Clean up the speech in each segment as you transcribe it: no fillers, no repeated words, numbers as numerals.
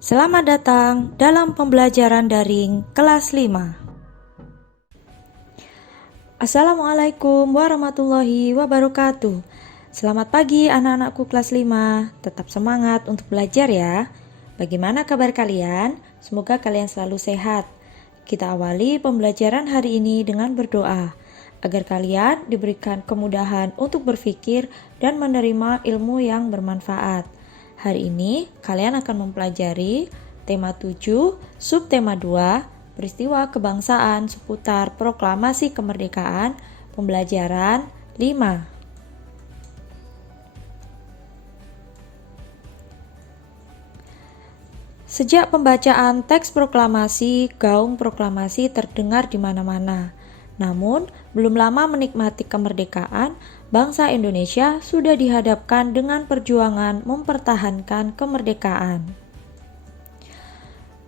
Selamat datang dalam pembelajaran daring kelas 5. Assalamualaikum warahmatullahi wabarakatuh. Selamat pagi anak-anakku kelas 5. Tetap semangat untuk belajar ya. Bagaimana kabar kalian? Semoga kalian selalu sehat. Kita awali pembelajaran hari ini dengan berdoa agar kalian diberikan kemudahan untuk berpikir dan menerima ilmu yang bermanfaat. Hari ini kalian akan mempelajari tema 7, subtema 2, peristiwa kebangsaan seputar proklamasi kemerdekaan, pembelajaran 5. Sejak pembacaan teks proklamasi, gaung proklamasi terdengar di mana-mana. Namun, belum lama menikmati kemerdekaan, bangsa Indonesia sudah dihadapkan dengan perjuangan mempertahankan kemerdekaan.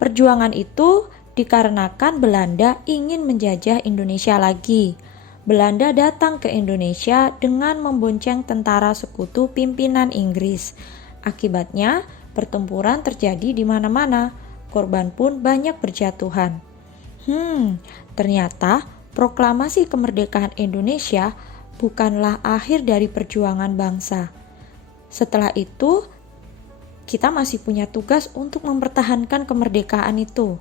Perjuangan itu dikarenakan Belanda ingin menjajah Indonesia lagi. Belanda datang ke Indonesia dengan membonceng tentara sekutu pimpinan Inggris. Akibatnya, pertempuran terjadi di mana-mana. Korban pun banyak berjatuhan. Ternyata proklamasi kemerdekaan Indonesia bukanlah akhir dari perjuangan bangsa. Setelah itu, kita masih punya tugas untuk mempertahankan kemerdekaan itu.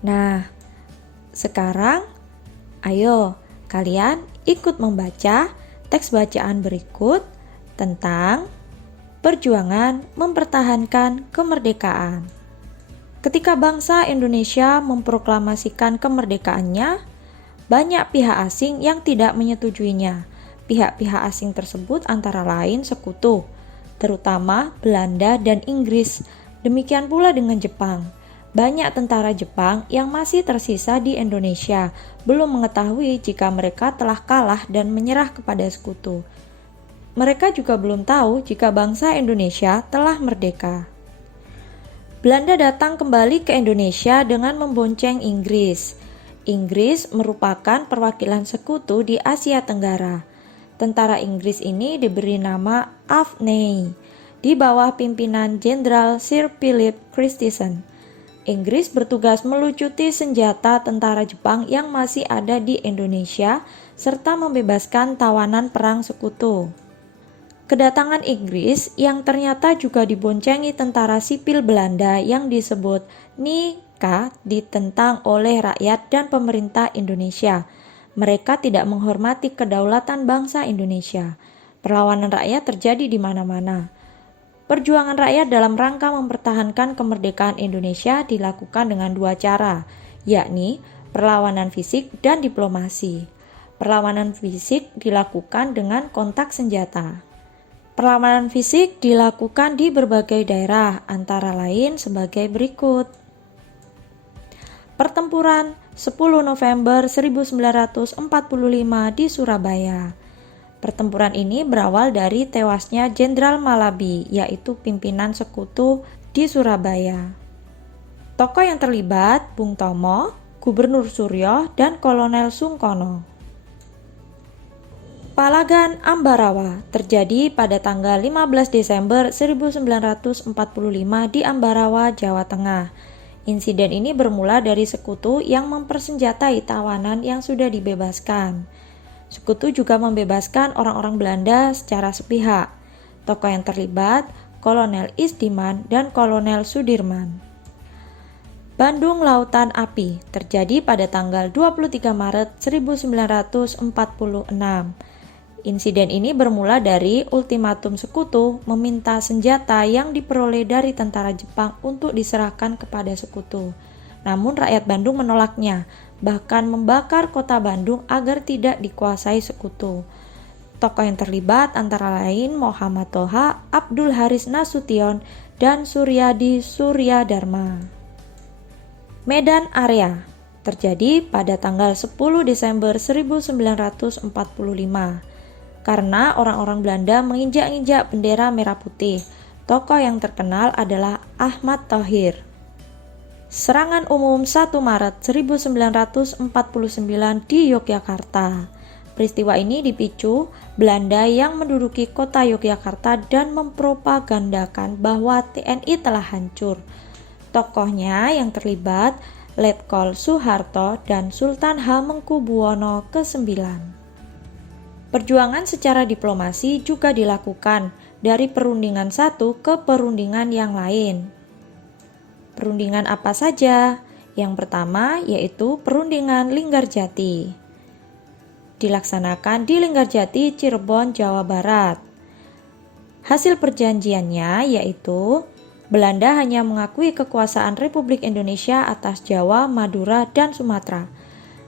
Nah, sekarang ayo kalian ikut membaca teks bacaan berikut tentang perjuangan mempertahankan kemerdekaan. Ketika bangsa Indonesia memproklamasikan kemerdekaannya, banyak pihak asing yang tidak menyetujuinya. Pihak-pihak asing tersebut antara lain sekutu, terutama Belanda dan Inggris. Demikian pula dengan Jepang. Banyak tentara Jepang yang masih tersisa di Indonesia belum mengetahui jika mereka telah kalah dan menyerah kepada sekutu. Mereka juga belum tahu jika bangsa Indonesia telah merdeka. Belanda datang kembali ke Indonesia dengan membonceng Inggris. Inggris merupakan perwakilan sekutu di Asia Tenggara. Tentara Inggris ini diberi nama AFNEI di bawah pimpinan Jenderal Sir Philip Christison. Inggris bertugas melucuti senjata tentara Jepang yang masih ada di Indonesia serta membebaskan tawanan perang sekutu. Kedatangan Inggris yang ternyata juga diboncengi tentara sipil Belanda yang disebut NIKA ditentang oleh rakyat dan pemerintah Indonesia. Mereka tidak menghormati kedaulatan bangsa Indonesia. Perlawanan rakyat terjadi di mana-mana. Perjuangan rakyat dalam rangka mempertahankan kemerdekaan Indonesia dilakukan dengan dua cara, yakni perlawanan fisik dan diplomasi. Perlawanan fisik dilakukan dengan kontak senjata. Perlawanan fisik dilakukan di berbagai daerah, antara lain sebagai berikut. Pertempuran 10 November 1945 di Surabaya. Pertempuran ini berawal dari tewasnya Jenderal Malabi, yaitu pimpinan sekutu di Surabaya. Tokoh yang terlibat Bung Tomo, Gubernur Suryo, dan Kolonel Sungkono. Palagan Ambarawa terjadi pada tanggal 15 Desember 1945 di Ambarawa, Jawa Tengah. Insiden ini bermula dari sekutu yang mempersenjatai tawanan yang sudah dibebaskan. Sekutu juga membebaskan orang-orang Belanda secara sepihak. Tokoh yang terlibat, Kolonel Isdiman dan Kolonel Sudirman. Bandung Lautan Api terjadi pada tanggal 23 Maret 1946. Insiden ini bermula dari ultimatum sekutu meminta senjata yang diperoleh dari tentara Jepang untuk diserahkan kepada sekutu. Namun rakyat Bandung menolaknya, bahkan membakar kota Bandung agar tidak dikuasai sekutu. Tokoh yang terlibat antara lain Muhammad Toha, Abdul Haris Nasution, dan Suryadi Suryadharma. Medan Area terjadi pada tanggal 10 Desember 1945. Karena orang-orang Belanda menginjak-injak bendera merah putih. Tokoh yang terkenal adalah Ahmad Thohir. Serangan umum 1 Maret 1949 di Yogyakarta. Peristiwa ini dipicu Belanda yang menduduki kota Yogyakarta dan mempropagandakan bahwa TNI telah hancur. Tokohnya yang terlibat Letkol Soeharto dan Sultan Hamengkubuwono ke-9. Perjuangan secara diplomasi juga dilakukan dari perundingan satu ke perundingan yang lain. Perundingan apa saja? Yang pertama yaitu perundingan Linggarjati. Dilaksanakan di Linggarjati, Cirebon, Jawa Barat. Hasil perjanjiannya yaitu Belanda hanya mengakui kekuasaan Republik Indonesia atas Jawa, Madura, dan Sumatera.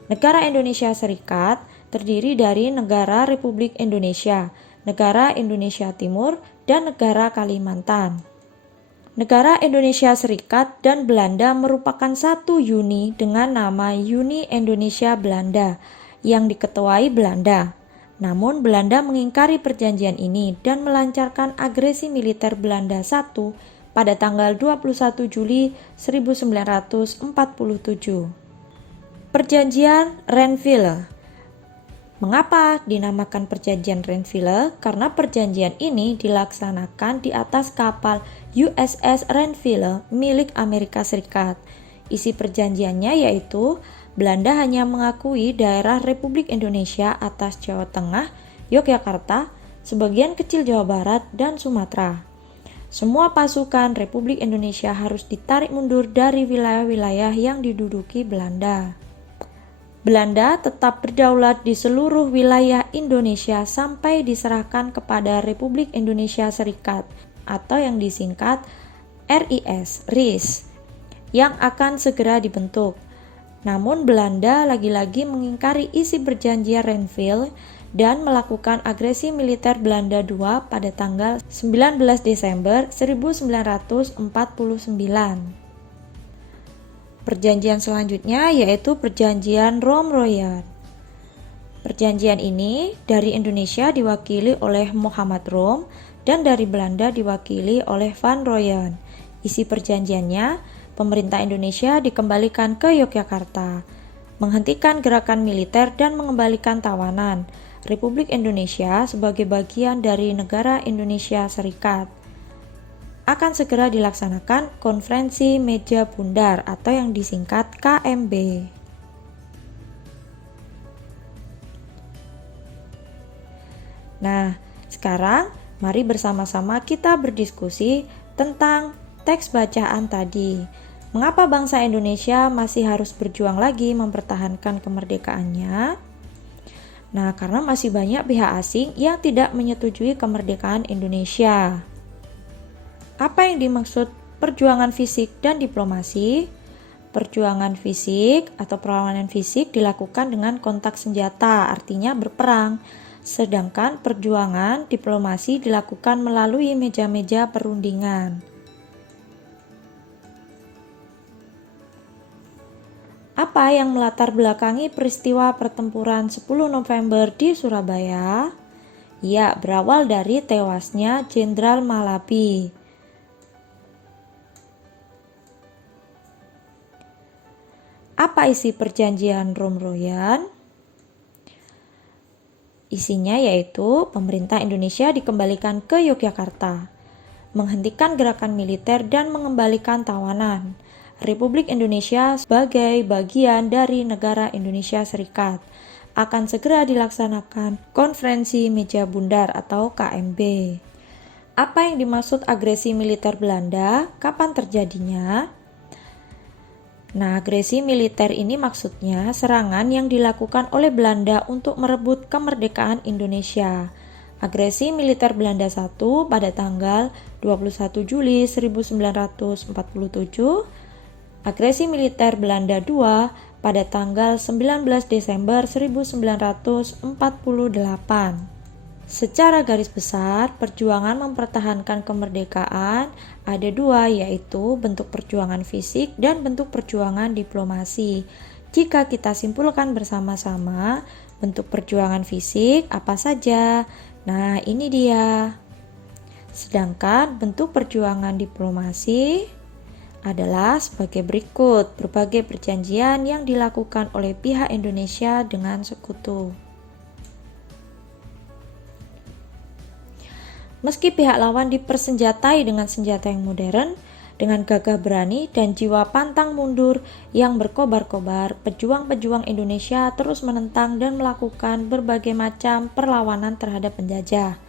Negara Indonesia Serikat terdiri dari Negara Republik Indonesia, Negara Indonesia Timur, dan Negara Kalimantan. Negara Indonesia Serikat dan Belanda merupakan satu uni dengan nama Uni Indonesia Belanda yang diketuai Belanda. Namun Belanda mengingkari perjanjian ini dan melancarkan agresi militer Belanda I pada tanggal 21 Juli 1947. Perjanjian Renville. Mengapa dinamakan Perjanjian Renville? Karena perjanjian ini dilaksanakan di atas kapal USS Renville milik Amerika Serikat. Isi perjanjiannya yaitu Belanda hanya mengakui daerah Republik Indonesia atas Jawa Tengah, Yogyakarta, sebagian kecil Jawa Barat, dan Sumatera. Semua pasukan Republik Indonesia harus ditarik mundur dari wilayah-wilayah yang diduduki Belanda. Belanda tetap berdaulat di seluruh wilayah Indonesia sampai diserahkan kepada Republik Indonesia Serikat atau yang disingkat RIS, yang akan segera dibentuk. Namun Belanda lagi-lagi mengingkari isi perjanjian Renville dan melakukan agresi militer Belanda II pada tanggal 19 Desember 1949. Perjanjian selanjutnya yaitu Perjanjian Rom-Royan. Perjanjian ini dari Indonesia diwakili oleh Muhammad Rom dan dari Belanda diwakili oleh Van Royan. Isi perjanjiannya, pemerintah Indonesia dikembalikan ke Yogyakarta, menghentikan gerakan militer dan mengembalikan tawanan Republik Indonesia sebagai bagian dari negara Indonesia Serikat. Akan segera dilaksanakan Konferensi Meja Bundar atau yang disingkat KMB. Nah, sekarang mari bersama-sama kita berdiskusi tentang teks bacaan tadi. Mengapa bangsa Indonesia masih harus berjuang lagi mempertahankan kemerdekaannya? Nah, karena masih banyak pihak asing yang tidak menyetujui kemerdekaan Indonesia. Apa yang dimaksud perjuangan fisik dan diplomasi? Perjuangan fisik atau perlawanan fisik dilakukan dengan kontak senjata, artinya berperang. Sedangkan perjuangan diplomasi dilakukan melalui meja-meja perundingan. Apa yang melatar belakangi peristiwa pertempuran 10 November di Surabaya? Ya, berawal dari tewasnya Jenderal Malabi. Apa isi perjanjian Rom-Royan? Isinya yaitu pemerintah Indonesia dikembalikan ke Yogyakarta, menghentikan gerakan militer dan mengembalikan tawanan Republik Indonesia sebagai bagian dari negara Indonesia Serikat. Akan segera dilaksanakan Konferensi Meja Bundar atau KMB. Apa yang dimaksud agresi militer Belanda? Kapan terjadinya? Nah, agresi militer ini maksudnya serangan yang dilakukan oleh Belanda untuk merebut kemerdekaan Indonesia. Agresi militer Belanda I pada tanggal 21 Juli 1947, agresi militer Belanda II pada tanggal 19 Desember 1948. Secara garis besar, perjuangan mempertahankan kemerdekaan ada dua, yaitu bentuk perjuangan fisik dan bentuk perjuangan diplomasi. Jika kita simpulkan bersama-sama, bentuk perjuangan fisik apa saja? Nah, ini dia. Sedangkan bentuk perjuangan diplomasi adalah sebagai berikut, berbagai perjanjian yang dilakukan oleh pihak Indonesia dengan sekutu. Meski pihak lawan dipersenjatai dengan senjata yang modern, Dengan gagah berani dan jiwa pantang mundur yang berkobar-kobar, pejuang-pejuang Indonesia terus menentang dan melakukan berbagai macam perlawanan terhadap penjajah.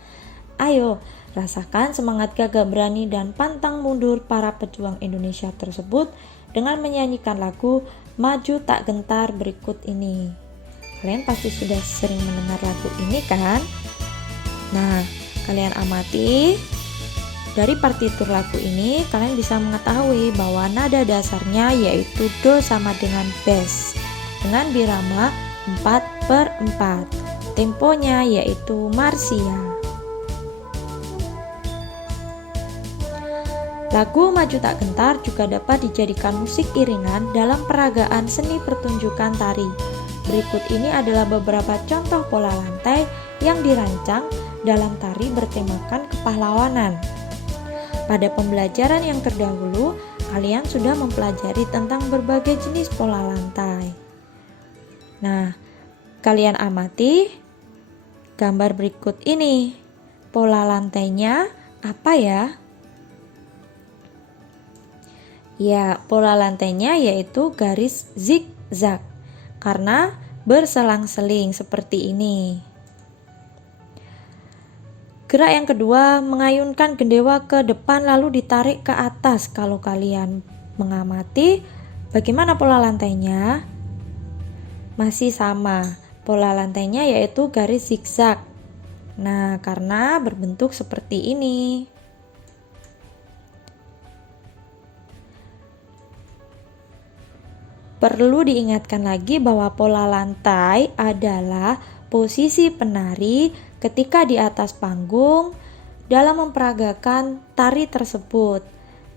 Ayo, rasakan semangat gagah berani dan pantang mundur para pejuang Indonesia tersebut dengan menyanyikan lagu Maju Tak Gentar berikut ini. Kalian pasti sudah sering mendengar lagu ini kan? Nah, kalian amati. Dari partitur lagu ini, kalian bisa mengetahui bahwa nada dasarnya yaitu Do sama dengan Bes dengan birama 4/4. Temponya yaitu Marsia. Lagu Maju Tak Gentar juga dapat dijadikan musik iringan dalam peragaan seni pertunjukan tari. Berikut ini adalah beberapa contoh pola lantai yang dirancang dalam tari bertemakan kepahlawanan. Pada pembelajaran yang terdahulu, kalian sudah mempelajari tentang berbagai jenis pola lantai. Nah, kalian amati gambar berikut ini. Pola lantainya apa ya? Ya, pola lantainya yaitu garis zigzag karena berselang-seling seperti ini. Gerak yang kedua, mengayunkan gendewa ke depan lalu ditarik ke atas. Kalau kalian mengamati, bagaimana pola lantainya? Masih sama, pola lantainya yaitu garis zigzag. Nah, karena berbentuk seperti ini. Perlu diingatkan lagi bahwa pola lantai adalah posisi penari ketika di atas panggung dalam memperagakan tari tersebut.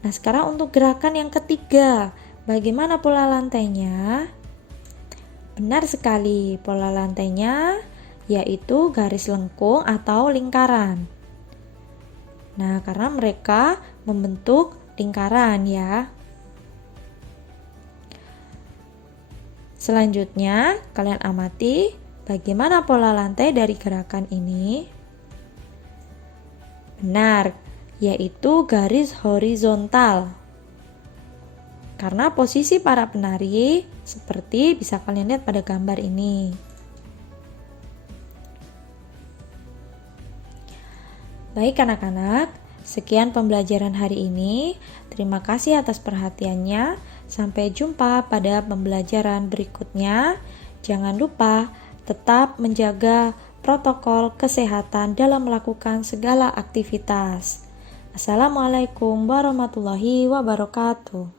Nah, sekarang untuk gerakan yang ketiga, bagaimana pola lantainya? Benar sekali, pola lantainya yaitu garis lengkung atau lingkaran. Nah, karena mereka membentuk lingkaran ya. Selanjutnya, kalian amati bagaimana pola lantai dari gerakan ini? Benar, yaitu garis horizontal. Karena posisi para penari seperti bisa kalian lihat pada gambar ini. Baik anak-anak, sekian pembelajaran hari ini. Terima kasih atas perhatiannya. Sampai jumpa pada pembelajaran berikutnya. Jangan lupa tetap menjaga protokol kesehatan dalam melakukan segala aktivitas. Assalamualaikum warahmatullahi wabarakatuh.